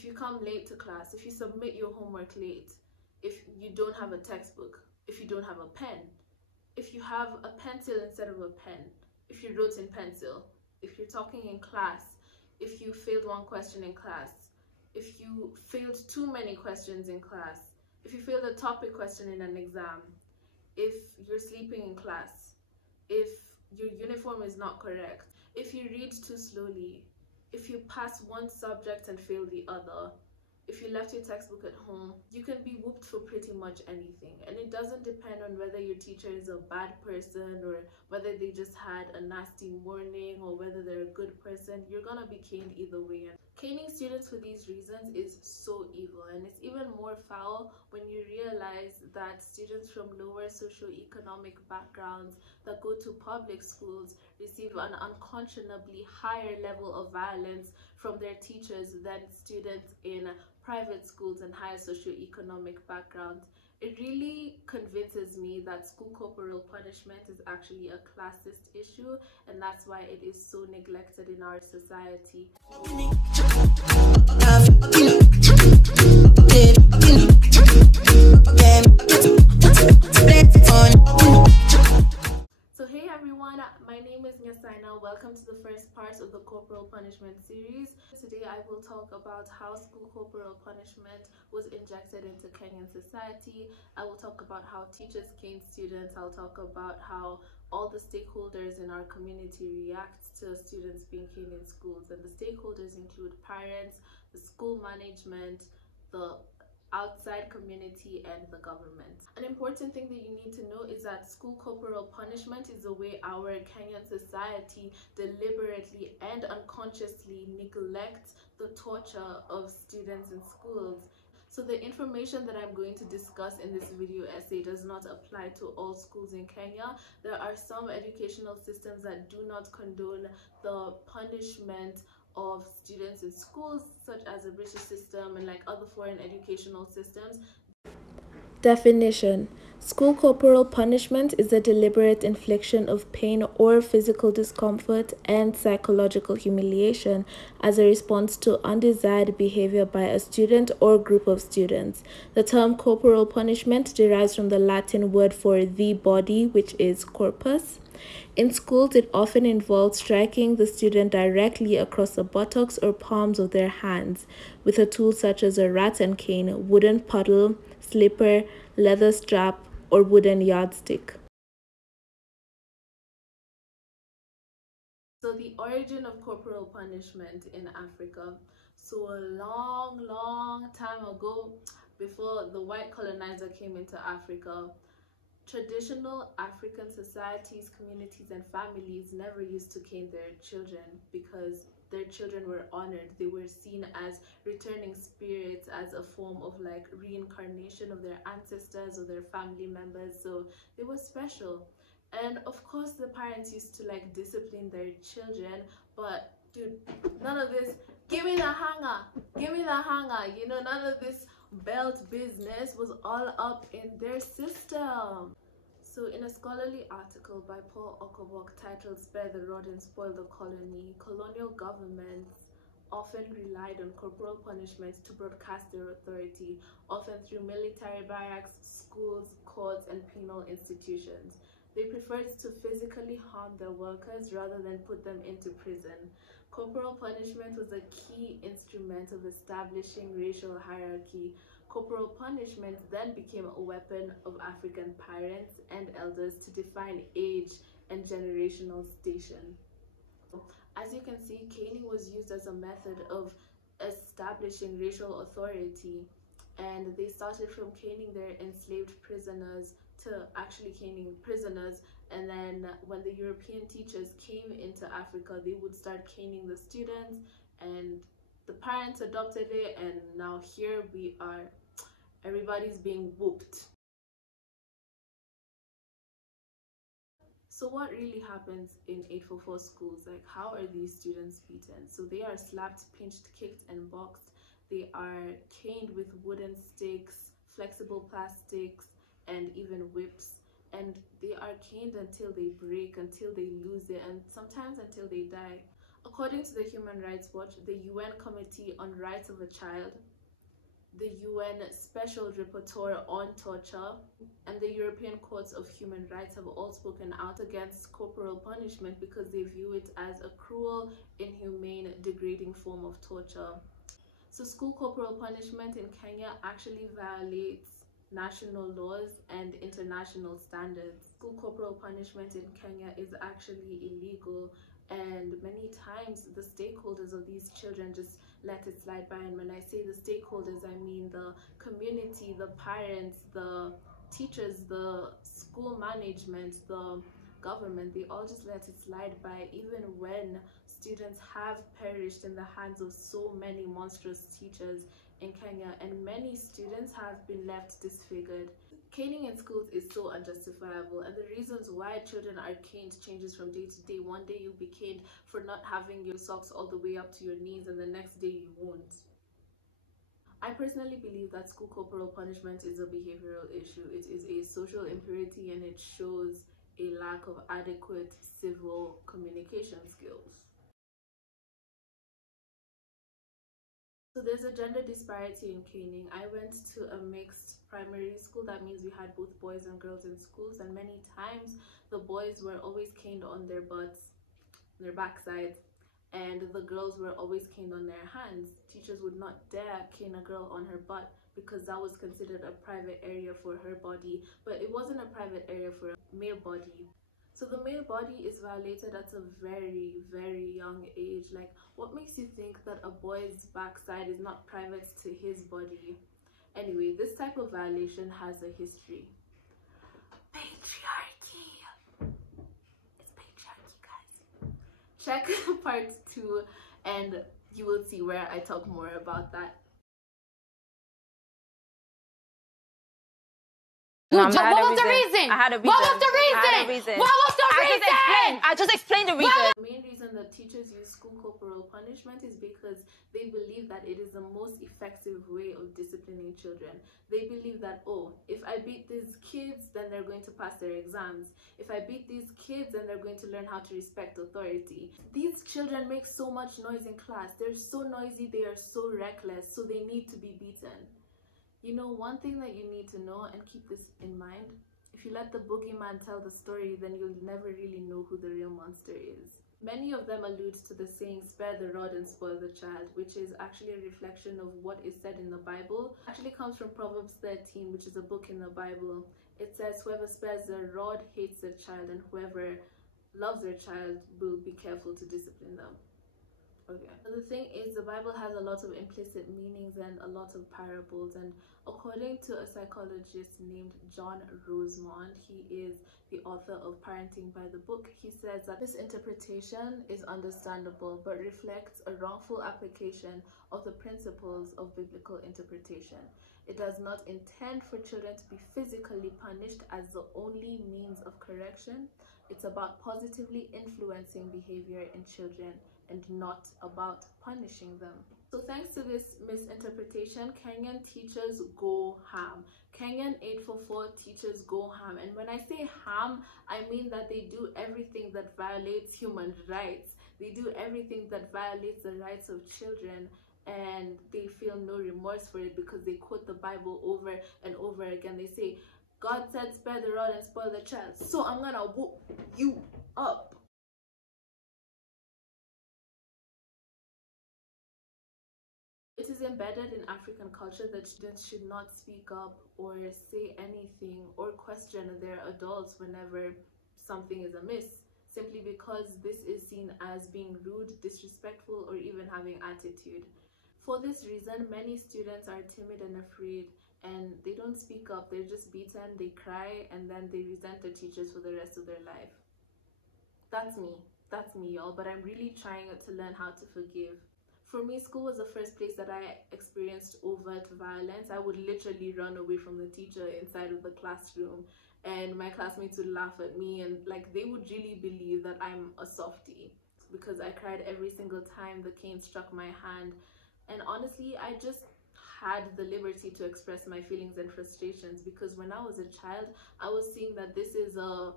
if you come late to class, if you submit your homework late, if you don't have a textbook, if you don't have a pen, if you have a pencil instead of a pen, if you wrote in pencil, if you're talking in class, if you failed one question in class, if you failed too many questions in class, if you failed a topic question in an exam, if you're sleeping in class, if your uniform is not correct, if you read too slowly, if you pass one subject and fail the other, if you left your textbook at home, you can be whooped for pretty much anything. And it doesn't depend on whether your teacher is a bad person or whether they just had a nasty morning or whether they're a good person. You're gonna be caned either way. And caning students for these reasons is so evil, and it's even more foul when you realize that students from lower socioeconomic backgrounds that go to public schools receive an unconscionably higher level of violence from their teachers than students in private schools and higher socioeconomic backgrounds. It really convinces me that school corporal punishment is actually a classist issue, and that's why it is so neglected in our society. So hey everyone, my name is Nyasaina. Welcome to the first part of the Corporal Punishment series. Today I will talk about how school corporal punishment was injected into Kenyan society. I will talk about how teachers cane students. I'll talk about how all the stakeholders in our community react to students being caned in schools. And the stakeholders include parents, the school management, the outside community, and the government. An important thing that you need to know is that school corporal punishment is the way our Kenyan society deliberately and unconsciously neglects the torture of students in schools. So the information that I'm going to discuss in this video essay does not apply to all schools in Kenya. There are some educational systems that do not condone the punishment of students in schools, such as the British system and like other foreign educational systems. Definition: school corporal punishment is the deliberate infliction of pain or physical discomfort and psychological humiliation as a response to undesired behavior by a student or group of students. The term corporal punishment derives from the Latin word for the body, which is corpus. In schools, it often involves striking the student directly across the buttocks or palms of their hands with a tool such as a rat and cane, wooden puddle, slipper, leather strap, or wooden yardstick. So the origin of corporal punishment in Africa. So a long time ago, before the white colonizer came into Africa, traditional African societies, communities, and families never used to cane their children because their children were honored. They were seen as returning spirits, as a form of like reincarnation of their ancestors or their family members. So they were special. And of course the parents used to like discipline their children, but dude, none of this give me the hanger, you know, none of this belt business was all up in their system. So in a scholarly article by Paul Ocobok titled "Spare the Rod and Spoil the Colony," colonial governments often relied on corporal punishment to broadcast their authority, often through military barracks, schools, courts, and penal institutions. They preferred to physically harm their workers rather than put them into prison. Corporal punishment was a key instrument of establishing racial hierarchy. Corporal punishment then became a weapon of African parents and elders to define age and generational station. As you can see, caning was used as a method of establishing racial authority, and they started from caning their enslaved prisoners to actually caning prisoners. And then when the European teachers came into Africa, they would start caning the students, and the parents adopted it, and now here we are. Everybody's being whooped. So what really happens in 844 schools? Like, how are these students beaten? So they are slapped, pinched, kicked, and boxed. They are caned with wooden sticks, flexible plastics, and even whips. And they are caned until they break, until they lose it, and sometimes until they die. According to the Human Rights Watch, the UN Committee on Rights of a Child, the UN Special Rapporteur on Torture, and the European Courts of Human Rights have all spoken out against corporal punishment because they view it as a cruel, inhumane, degrading form of torture. So school corporal punishment in Kenya actually violates national laws and international standards. School corporal punishment in Kenya is actually illegal, and many times the stakeholders of these children just let it slide by. And when I say the stakeholders, I mean the community, the parents, the teachers, the school management, the government. They all just let it slide by, even when students have perished in the hands of so many monstrous teachers in Kenya, and many students have been left disfigured. Caning in schools is so unjustifiable, and the reasons why children are caned changes from day to day. One day you'll be caned for not having your socks all the way up to your knees, and the next day you won't. I personally believe that school corporal punishment is a behavioral issue. It is a social impurity, and it shows a lack of adequate civil communication skills. So there's a gender disparity in caning. I went to a mixed primary school. That means we had both boys and girls in schools, and many times the boys were always caned on their butts, their backsides, and the girls were always caned on their hands. Teachers would not dare cane a girl on her butt because that was considered a private area for her body, but it wasn't a private area for a male body. So the male body is violated at a very, very young age. Like, what makes you think that a boy's backside is not private to his body? Anyway, this type of violation has a history. Patriarchy. It's patriarchy, guys. Check part 2 and you will see where I talk more about that. What was the reason? I had a reason. What was the reason? What was the reason? I just explained the reason. The main reason that teachers use school corporal punishment is because they believe that it is the most effective way of disciplining children. They believe that, oh, if I beat these kids, then they're going to pass their exams. If I beat these kids, then they're going to learn how to respect authority. These children make so much noise in class. They're so noisy, they are so reckless, so they need to be beaten. You know, one thing that you need to know, and keep this in mind, if you let the boogeyman tell the story, then you'll never really know who the real monster is. Many of them allude to the saying, spare the rod and spoil the child, which is actually a reflection of what is said in the Bible. It actually comes from Proverbs 13, which is a book in the Bible. It says, whoever spares their rod hates their child, and whoever loves their child will be careful to discipline them. Okay. So the thing is, the Bible has a lot of implicit meanings and a lot of parables, and according to a psychologist named John Rosemond, he is the author of Parenting by the Book, he says that this interpretation is understandable but reflects a wrongful application of the principles of biblical interpretation. It does not intend for children to be physically punished as the only means of correction. It's about positively influencing behavior in children and not about punishing them. So thanks to this misinterpretation, Kenyan teachers go ham. Kenyan 844 teachers go ham. And when I say ham, I mean that they do everything that violates human rights. They do everything that violates the rights of children, and they feel no remorse for it because they quote the Bible over and over again. They say, God said spare the rod and spoil the child, so I'm gonna whoop you up. It is embedded in African culture that students should not speak up or say anything or question their adults whenever something is amiss, simply because this is seen as being rude, disrespectful, or even having attitude. For this reason, many students are timid and afraid, and they don't speak up. They're just beaten, they cry, and then they resent their teachers for the rest of their life. That's me, y'all, but I'm really trying to learn how to forgive. For me, school was the first place that I experienced overt violence. I would literally run away from the teacher inside of the classroom, and my classmates would laugh at me, and like they would really believe that I'm a softie because I cried every single time the cane struck my hand. And honestly, I just had the liberty to express my feelings and frustrations, because when I was a child, I was seeing that this is a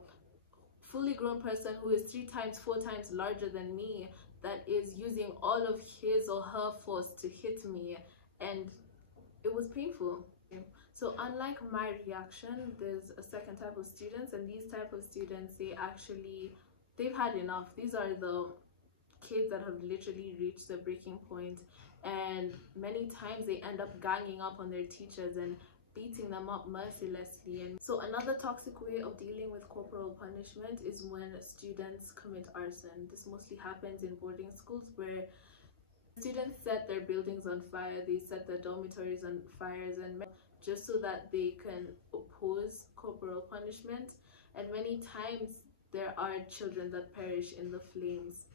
fully grown person who is 3 times, 4 times larger than me, that is using all of his or her force to hit me, and it was painful. So unlike my reaction, there's a second type of students, and these type of students, they've had enough. These are the kids that have literally reached the breaking point, and many times they end up ganging up on their teachers and beating them up mercilessly. And so another toxic way of dealing with corporal punishment is when students commit arson. This mostly happens in boarding schools, where students set their buildings on fire, they set their dormitories on fires, and just so that they can oppose corporal punishment. And many times there are children that perish in the flames.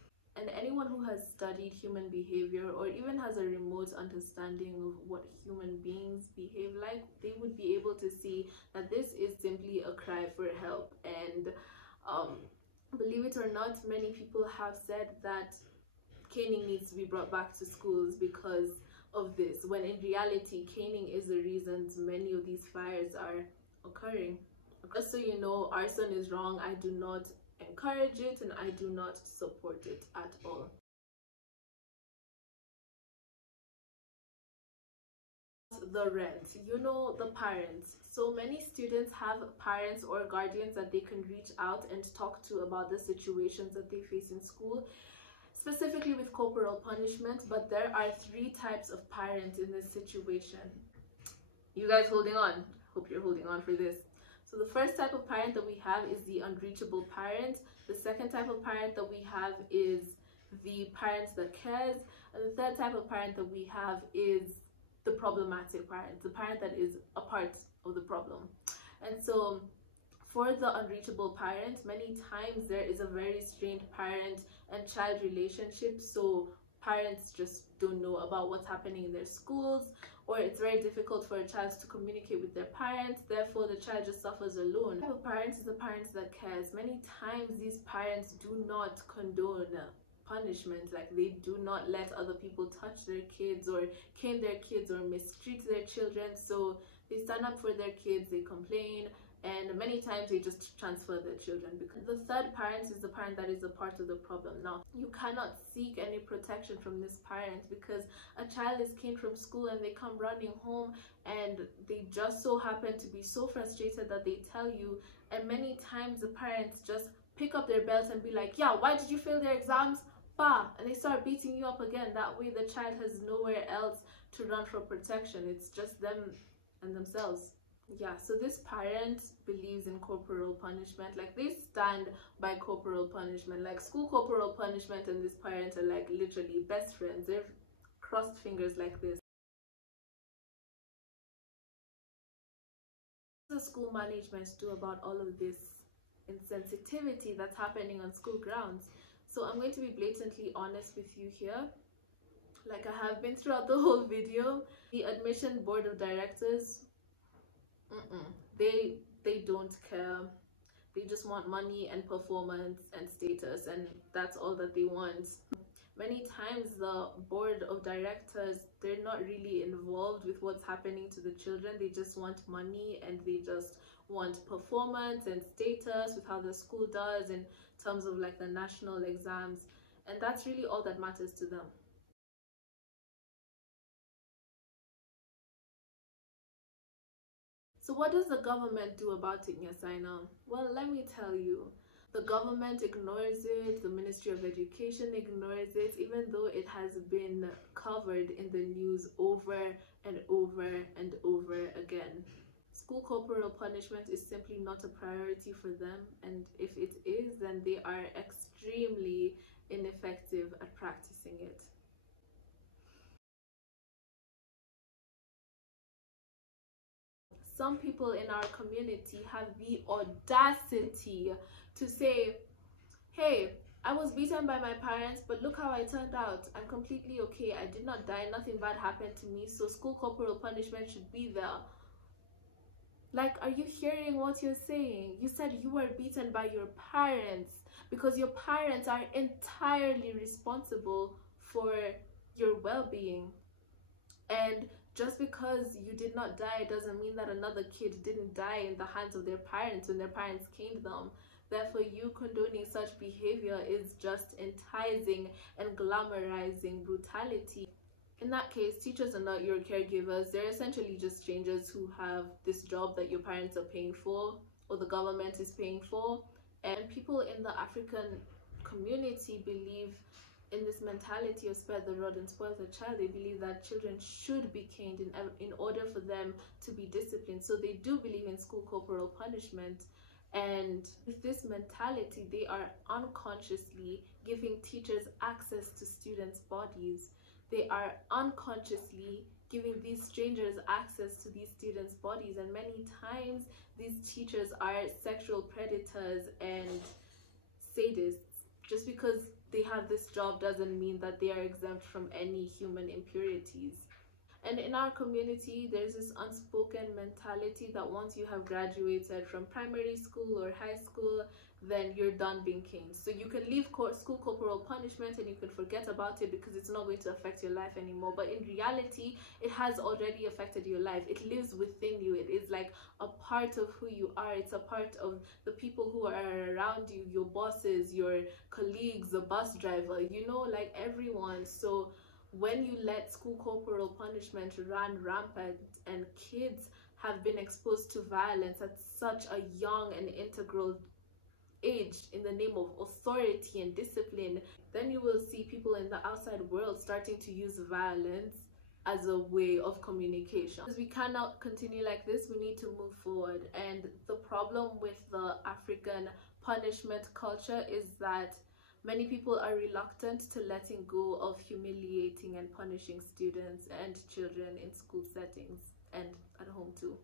And anyone who has studied human behavior, or even has a remote understanding of what human beings behave like, they would be able to see that this is simply a cry for help. And believe it or not, many people have said that caning needs to be brought back to schools because of this, when in reality caning is the reason many of these fires are occurring. Just so you know, arson is wrong. I do not encourage it, and I do not support it at all. The rent, you know, the parents. So many students have parents or guardians that they can reach out and talk to about the situations that they face in school, specifically with corporal punishment. But there are 3 types of parents in this situation. You guys holding on? Hope you're holding on for this. So the first type of parent that we have is the unreachable parent. The second type of parent that we have is the parent that cares. And the third type of parent that we have is the problematic parent, the parent that is a part of the problem. And so for the unreachable parent, many times there is a very strained parent and child relationship. So parents just don't know about what's happening in their schools, or it's very difficult for a child to communicate with their parents, therefore the child just suffers alone. The type of parents is the parents that cares. Many times these parents do not condone punishment, like they do not let other people touch their kids or cane their kids or mistreat their children. So they stand up for their kids, they complain, and many times they just transfer their children. Because the third parent is the parent that is a part of the problem. Now, you cannot seek any protection from this parent, because a child is caned from school and they come running home and they just so happen to be so frustrated that they tell you, and many times the parents just pick up their belt and be like, yeah, why did you fail their exams? Bah! And they start beating you up again. That way the child has nowhere else to run for protection. It's just them and themselves. Yeah, so this parent believes in corporal punishment. Like, they stand by corporal punishment. Like, school corporal punishment and this parent are like literally best friends. They've crossed fingers like this. What does the school management do about all of this insensitivity that's happening on school grounds? So I'm going to be blatantly honest with you here, like I have been throughout the whole video. The admission board of directors, they don't care. They just want money and performance and status, and that's all that they want. Many times the board of directors, they're not really involved with what's happening to the children. They just want money, and they just want performance and status with how the school does in terms of like the national exams, and that's really all that matters to them. So what does the government do about it, Nyasaina? Well, let me tell you. The government ignores it, the Ministry of Education ignores it, even though it has been covered in the news over and over and over again. School corporal punishment is simply not a priority for them, and if it is, then they are extremely ineffective at practicing it. Some people in our community have the audacity to say, hey, I was beaten by my parents, but look how I turned out. I'm completely okay. I did not die. Nothing bad happened to me. So school corporal punishment should be there. Like, are you hearing what you're saying? You said you were beaten by your parents because your parents are entirely responsible for your well-being. And just because you did not die doesn't mean that another kid didn't die in the hands of their parents when their parents caned them. Therefore, you condoning such behavior is just enticing and glamorizing brutality. In that case, teachers are not your caregivers. They're essentially just strangers who have this job that your parents are paying for or the government is paying for. And people in the African community believe in this mentality of spare the rod and spoil the child. They believe that children should be caned in order for them to be disciplined. So they do believe in school corporal punishment. And with this mentality, they are unconsciously giving teachers access to students' bodies. They are unconsciously giving these strangers access to these students' bodies, and many times these teachers are sexual predators and sadists. Just because they have this job doesn't mean that they are exempt from any human impurities. And in our community, there's this unspoken mentality that once you have graduated from primary school or high school, then you're done being caned. So you can leave school corporal punishment and you can forget about it because it's not going to affect your life anymore. But in reality, it has already affected your life. It lives within you. It is like a part of who you are. It's a part of the people who are around you, your bosses, your colleagues, the bus driver, you know, like everyone. So when you let school corporal punishment run rampant and kids have been exposed to violence at such a young and integral age in the name of authority and discipline, then you will see people in the outside world starting to use violence as a way of communication. Because we cannot continue like this, we need to move forward. And the problem with the African punishment culture is that many people are reluctant to letting go of humiliating and punishing students and children in school settings and at home too.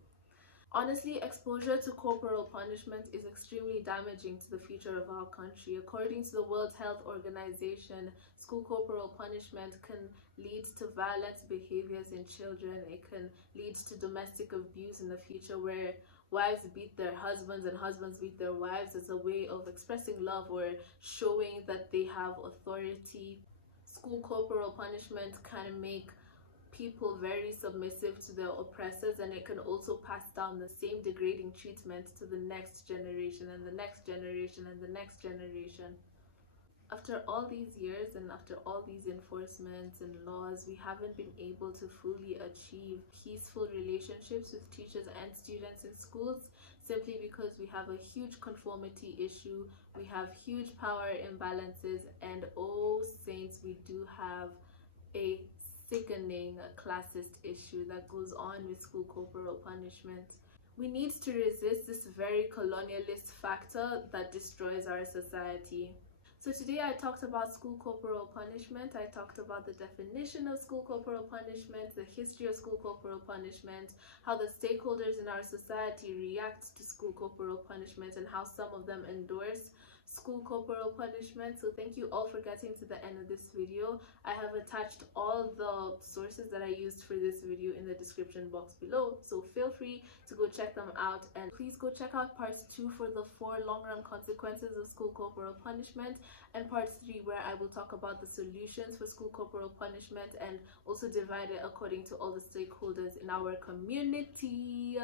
Honestly, exposure to corporal punishment is extremely damaging to the future of our country. According to the World Health Organization, school corporal punishment can lead to violent behaviors in children. It can lead to domestic abuse in the future, where wives beat their husbands and husbands beat their wives as a way of expressing love or showing that they have authority. School corporal punishment can make people very submissive to their oppressors, and it can also pass down the same degrading treatment to the next generation and the next generation and the next generation. After all these years and after all these enforcements and laws, we haven't been able to fully achieve peaceful relationships with teachers and students in schools, simply because we have a huge conformity issue, we have huge power imbalances, and oh saints, we do have a sickening classist issue that goes on with school corporal punishment. We need to resist this very colonialist factor that destroys our society. So today I talked about school corporal punishment. I talked about the definition of school corporal punishment, the history of school corporal punishment, how the stakeholders in our society react to school corporal punishment, and how some of them endorse school corporal punishment. So thank you all for getting to the end of this video. I have attached all the sources that I used for this video in the description box below, so feel free to go check them out, and please go check out part 2 for the 4 long-run consequences of school corporal punishment, and part 3 where I will talk about the solutions for school corporal punishment and also divide it according to all the stakeholders in our community.